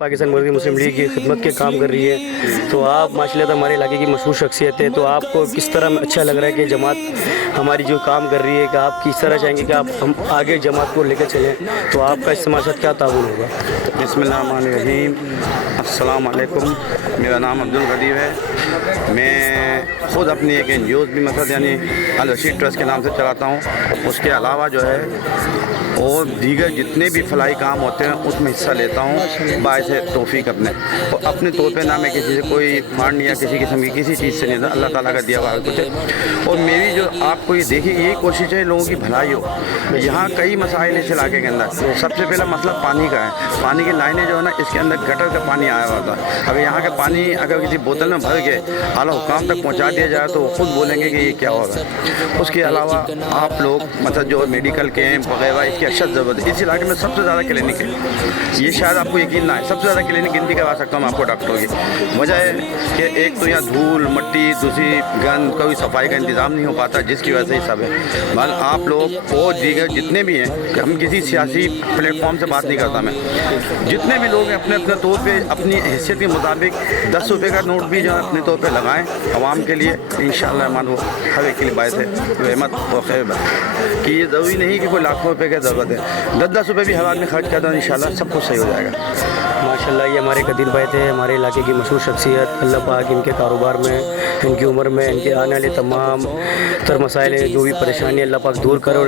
पाकिस्तान मुस्लिम league की खिदमत के काम कर रही है, तो आप माशाल्लाह हमारे इलाके की मशहूर शख्सियत है, तो आपको किस तरह अच्छा लग रहा है कि जमात हमारी जो काम कर रही है, कि आप किस तरह चाहेंगे कि आप हम आगे जमात को लेकर चलें, तो आपका इस समाज क्या ताउन होगा? बिस्मिल्लाहिर्रहमानिर्रहीम, अस्सलाम वालेकुम। मेरा नाम अब्दुल गदीर है। मैं ख़ुद अपनी एक NGO भी मतलब यानी अल रशीद ट्रस्ट के नाम से चलाता हूँ। उसके अलावा जो है और दीगर जितने भी फलाई काम होते हैं उसमें हिस्सा लेता हूँ बाइस तौफीक अपने। और अपने तौर पे ना मैं किसी से कोई फंड या किसी किस्म की किसी चीज़ से नहीं था, अल्लाह ताला का दिया हुआ कुछ है। और मेरी जो आपको ये देखिए यही कोशिश है लोगों की भलाई हो। यहाँ कई मसाइल इस इलाके के अंदर, सबसे पहला मसला पानी का है। पानी की लाइनें जो है ना, इसके अंदर गटर का पानी आया हुआ था। अब यहाँ का पानी अगर किसी बोतल में भर के आला हुकाम तक पहुँचा दिया जाए तो वो खुद बोलेंगे कि ये क्या होगा। उसके अलावा आप लोग मतलब जो मेडिकल कैंप वगैरह इसकी अशद ज़रूरत है। इस इलाके में सबसे ज़्यादा क्लिनिक है, ये शायद आपको यकीन ना है, सबसे ज़्यादा क्लिनिक गिनती करवा सकता हूँ आपको डॉक्टरों की। वजह है कि एक तो यहाँ धूल मट्टी, दूसरी गंद, कोई सफाई का इंतज़ाम नहीं हो पाता, जिसकी वजह से ही सब है। बल आप लोग और दीगर जितने भी हैं, हम किसी सियासी प्लेटफॉर्म से बात नहीं करता मैं, जितने भी लोग हैं अपने अपने तौर पर अपनी हैसियत के मुताबिक 10 रुपये का नोट भी जो है अपने तौर पर लगाएँ आवाम के लिए। इंशाअल्लाह मान वो हर एक के लिए बायस है रहमत व खैर कि ये ज़रूरी नहीं कि कोई लाखों रुपये की ज़रूरत है, 10-10 रुपये भी हर आदमी खर्च करता है, इंशाअल्लाह सब कुछ सही हो जाएगा। माशाल्लाह ये हमारे कदीर भाई थे, हमारे इलाके की मशहूर शख्सियत। अल्लाह पाक इनके कारोबार में, इनकी उम्र में, इनके आने वाले तमाम तर मसाइल जो भी परेशानी अल्लाह पाक दूर करे।